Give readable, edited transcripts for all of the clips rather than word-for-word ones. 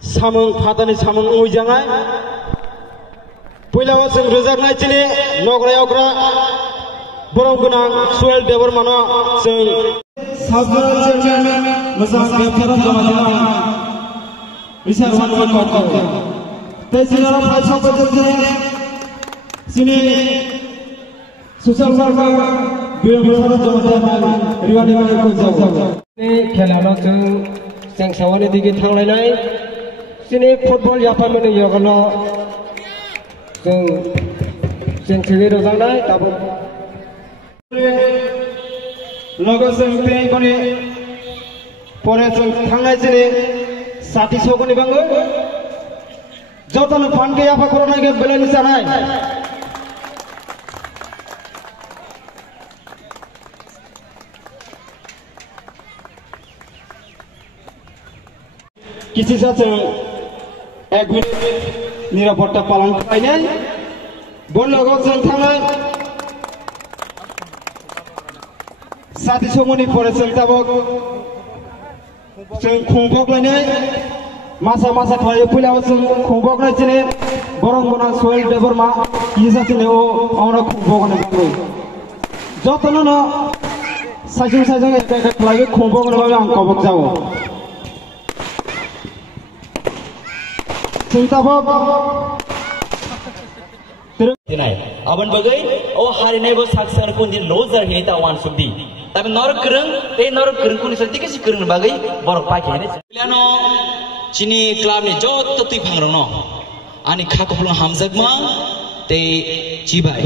samung fatani samung ujangai puilawa sing rojaknai chini nograyokra borong gunang soil development sing sabjara chairman masang bepara jamadina bisar wan kota tesinara paisa pajak sini social worker bepara jamadina riwani mani ko ini khelano sing sawani digi thanglai sini football yapan mani yogalo sing chili rojangnai tabu logo sing pengkoni pore sing thangnai sini sati sokoni bangun jotan fan ke apa corona ke belani sanai किसी साथ एक minute निरापत्ता पालन करने बोल लोगों से थांगा साथी सोमनी परे चलता बो जों खुंफक लायने मासा मासा खायो फैलाव जों खुंफक लायने बरं बना सोयल देबर मा इसा चले ओ आउना खुंफक ने गो जतन न साइजों साइजों एक एक लागे खुंफक ने आं कबक जाओ Aban bagai, oh hari ini bos saksian pun di lozer ini tawan subdi. Tapi norok kereng pun istilah tiga sih kereng bagai borok pakai ini. Liano, cini klub ni jauh tu tui pangrong no. Ani kau pulang hamzak ma, te cibai.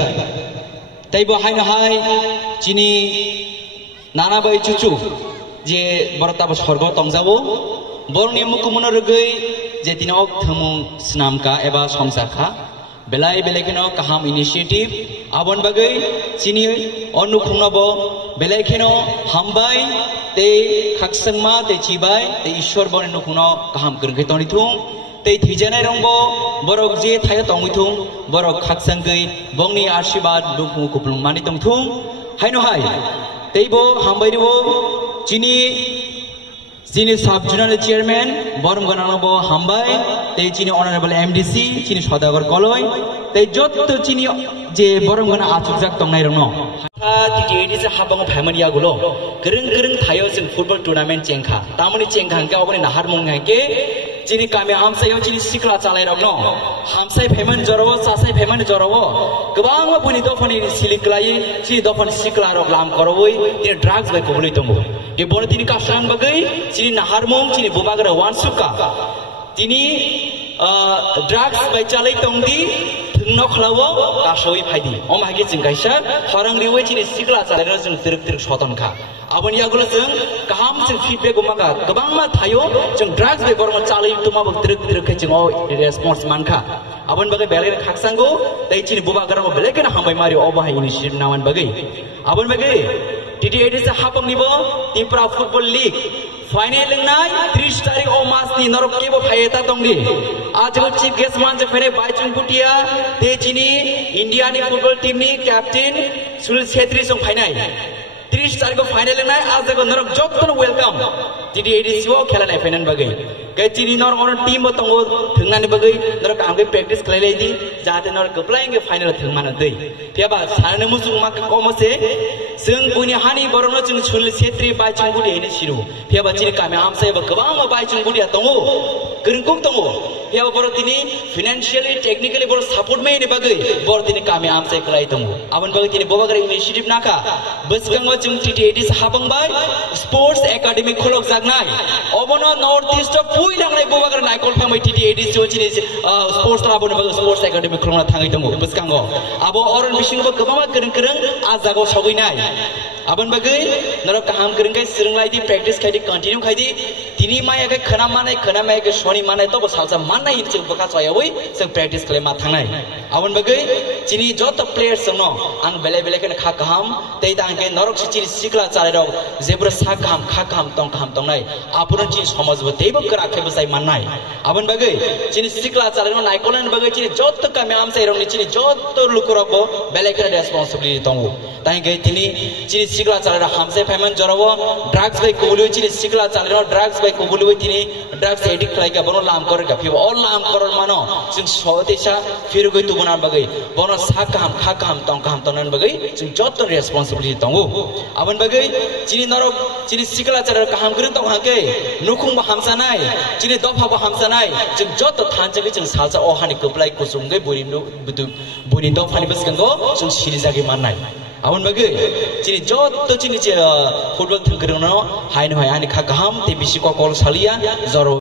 Tapi boh hai cini nana bayi cucu, je borok tabas horgo tongzawo, borok ni muku menorgai. Jadi nak temu senamka, eba somsaka, belai kena kaham inisiatif, abon bagai sini onu khuna bo, belai kena hambai, te kaksengma, te cibai, te ishwar bo onu khuna kaham kereng kita ni thung, te thijanai rongbo, borok je thaya tongi thung, borok kaksengai, bongni arshibad duku kuplung mani tong thung, hai no hai, te bo hambai ni bo, Sini sub-general chairman, Borom Gananobo Hambai, they chini honorable MDC, chini Sodagar Koloi, they jot to chini je Borom Gana Achuk Tong Nairono. It is a habang of Hamaniagulo, Gurung Tayos in football tournament Chenka, Tamani Chenka, in the Harmonake, Chini Kame Hamsayo, Chini Sikla Salerno, Hamsai Payment Joro, Sasai Payment Joro, Gabanga Bunidofani Siliklai, Chini Dofan Sikla of Lam Koroi, their drugs by Kobolitomo. Di bawah tini kasran bagai, sini naharmong, sini bumagra wan suka, tini drugs by calai tongdi, tengok lawo, kasoi padi. Om hagi cingkaisa, orang riwe sini sikla calai rajung teruk soton ka. Abang ya gula jeng, kaham jeng feedback bumaga, kebang ma thayo, jeng drugs by borong calai itu ma buk teruk kecing oh response man ka. Abang bagai beler kaksanggo, dari sini bumagra ma beler kena hambai mari obah inisiatif nawan bagai. Abang bagai. Jadi ini sahapang nibo Tipra Football League final lengnai 3 tarik o mas ni norok kebo phayeta tongdi ajal chief guest man je phare Baichung Putia te chini India ni football team ni captain Sunil Chhetri song phainai 30 tarik o final lengnai ajal norok jokton welcome jadi ini siwo khela nai final bagai kai chini norok on team tongo thungnani bagai norok amge practice khlai di jate norok gplainge final thungman dei piaba sarne musung mak komose जों बुनि हानि बरनो जों सुनिल छेत्री बाइचुं बुदि नि सिरु faba चिनि कामे आमसाय बा गोबां बाइचुं बुदिया दङो गोरोंखौ दङो फेबा बर दिनि फाइनान्शियली टेक्निकली बर सपोर्ट मेनि बागै बर दिनि कामे आमसाय खलाय दङो आबन बागै दिनि बबागरे इनिशिएटिभ नाका बसकांगो जों टिटिएडिस हाबंबाय स्पोर्ट्स एकाडेमी खुलक जागनाय अबनो नॉर्थ ईस्ट पुइ लांनाय बबागरे नायकल खामै टिटिएडिस जो चिनि स्पोर्ट्स लाबनो बागै स्पोर्ट्स एकाडेमी खुलना थाङै दङो बसकांगो आबो अरन बिसिंबो गोबां गोरों आजागो सगैनाय Aban bagai, norok kaham kerengkai serunglai di practice kai di continue kai di, tini maya kai khana mana ke shoni mana itu bos halsa mana itu bekas saya woi, seng practice kelima thangai. Abon bagai cini joto players no ang bele kan kha kaham tei tang ke norok si cini sikla chale rok zebra sa kaham tong nai apun cini samaj bo tei bo kra khe besai mannai abon bagai cini sikla chale no naikolan bagai cini joto ka me am sai rok ni cini joto lukurok bo bele kan responsibility tongu tang ke cini sikla chale ro hamse payment jorabo drugs bai kubulu cini sikla chale ro drugs bai kubulu cini drugs addict lai ka bono lam kor ka phi all lam koror mano sing sotesa फिर कोई तू बना बगई बोनो साकाम खाकाम तंग बगई जिन जोतो responsibility तंगो अबन बगई चिनी नरो चिनी सिकला चर काम करे तो हाके नुखुं बा हमसा नाय चिनी दफा बा हमसा नाय जिन जोतो थानजगे जिन सालसा ओहानि कप्लाई कुसुंगै बोरिनो बुदु बोरिन दफानि बसगंगो जिन सिरिजागे माननाय अबन बगई चिनी जोतो चिनी फुटबॉल थंगरनो हायनो हायानि खाकाम ते बिसिको कॉल सालिया जरो